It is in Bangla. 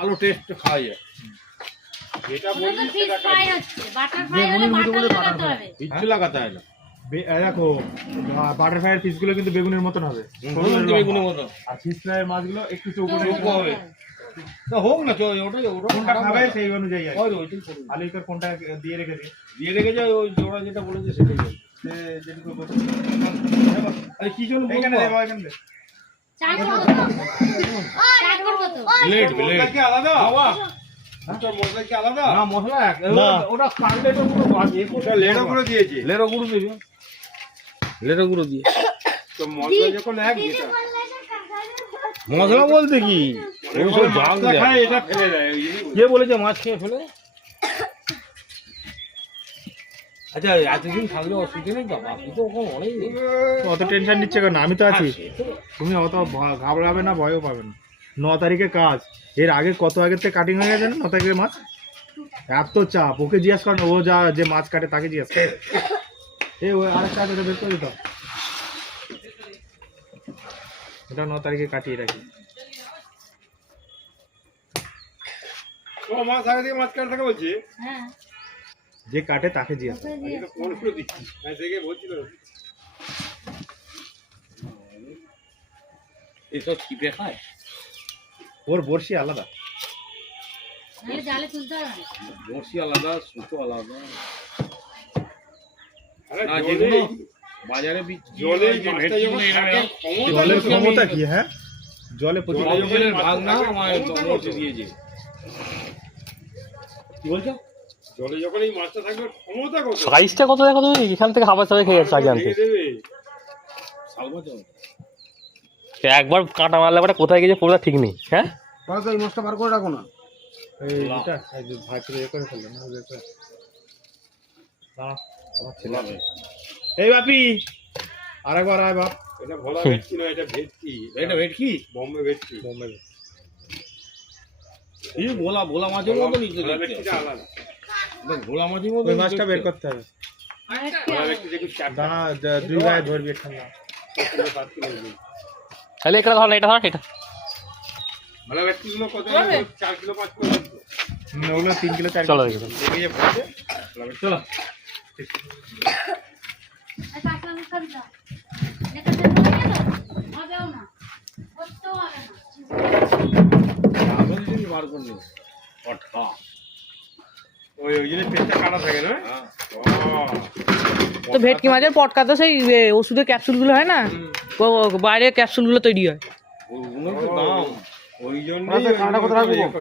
ভালো টেস্ট খাওয়া যায়। যেটা বলছি সেটা কাজ হচ্ছে। বাটারফ্লাই হলে বাটার লাগাতে হবে। কিচ্ছু লাগাতে হয় না। দেখো বাটারফ্লাইয়ের পিসগুলো কিন্তু বেগুনের মতন হবে, বেগুনের মতো। আর ফিশ ফ্রাইয়ের মাছগুলো একটু চৌকো চৌকো হবে। না হোক না, ওটাই কোনটা খাবে সেই অনুযায়ী আর কি। ওইটাই করুন। আলুর কোনটা দিয়ে রেখেছে দিয়ে রেখে যায়, ওই ওরা যেটা বলেছে সেটাই হবে। যেটুকু আরে কি জন্য এখানে বলবো? দেবো, এখানে দে। চা করব তো। চা করব তো। ব্লেড ব্লেড কি আলাদা বাবা, তোর মশলা কি আলাদা? না মশলা না। ওটা কাটলে তো পুরো বাজে। ওটা লেড়ো করে দিয়েছে, লেরো গুঁড়ো দিবি, লেরো গুঁড়ো দিয়ে। তো মশলা যখন এক যেটা মশলা বলতে কি ওই সব জাল দেয়। খায় এটা ফেলে দেয় ওই জিনিস। কে বলেছে মাছ খেয়ে ফেলে? আচ্ছা এতদিন থাকলে অসুবিধা নেই তো, আপনি তো ওখানে অনেক অত টেনশন নিচ্ছে কেন? আমি তো আছি, তুমি অত ঘাবড়াবে না, ভয়ও পাবে না। 9 তারিখে কাজ, এর আগে কত আগের থেকে কাটিং হয়ে গেছে না 9 তারিখের মাছ। এত চাপ, ওকে জিজ্ঞাসা করেন, ও যা যে মাছ কাটে তাকে জিজ্ঞাসা করে। এই ওই আরেকটা আছে, বের করে দিতাম, এটা 9 তারিখে কাটিয়ে রাখি। ও মাছ আগে থেকে মাছ কাটা থাকে বলছি, হ্যাঁ। যে কাটে তাকে জিজ্ঞাসা করে। ওকে দিয়ে ফোন করে দিচ্ছি, আমি থেকে বলছিল এসব ছিপে খায়। ওর বড়শি আলাদা। নাহলে জালে তুলতে হবে না। বড়শি আলাদা, সুতো আলাদা। আরে না, জলে যেগুলো বাজারে জলে যে মাছটা ভেটকি যখন গুলো এরা থাকে, জলের জলের ক্ষমতা কি? হ্যাঁ, জলে প্রচুর সব জলের ভাগ না আমার বড়শি দিয়েছে। কি বলছো? জলে যখন এই মাছটা থাকবে ক্ষমতা কত? সাইজটা কত দেখো তুমি, এখান থেকে হাফা চাপে খেয়ে যাচ্ছে আগে আনতে। দেবে শালগম তো একবার কাটা মারলে পরে কোথায় গেছে পুরো ঠিক নেই। হ্যাঁ, এই মাছটা বার করে রাখো না। এই এটা এই যে ভাই করে করে ফেললো না, ওই দেখো দাঁড়া, আমার ছেলে আছে। এই বাপি, আরেকবার আয় বাপ। এটা ভোলা ভেটকি না, এটা ভেটকি। এটা ভেটকি, বোম্বে ভেটকি, বোম্বে এই ভোলা ভোলা মাছের মতো নিচে ভোলা দেখতে। ভেটকিটা আলাদা। ভোলা মাছের মতো ওই মাছটা বের করতে হবে। ভোলা ভেটকি দেখি দানা দুই গায়ে ধরবি একখান না, 7 কিলো নিবি। তাহলে এটা ধর না, এটা ধর, এটা ভোলা ভেটকি গুলো কত? 4 কিলো 5 কিলো। ওগুলো 3 কিলো 4 কিলো। চলো দেখি। দেখে যে পড়ছে চলো। আর কাঁচা লঙ্কা দিতে হবে। এটা তো হবেও না। করতেও হবে না। এখন তুমি বার করলে পটকা। ওই জন্য পেটটা কাটা থাকে না? হ্যাঁ। তো ভেটকি মাছের পটকা তো সেই ওষুধের ক্যাপসুলগুলো হয় না, বাইরে ক্যাপসুলগুলো তৈরি হয়। ওগুলো তো দাম। ওই জন্য কাঁটা কোথায় রাখবো?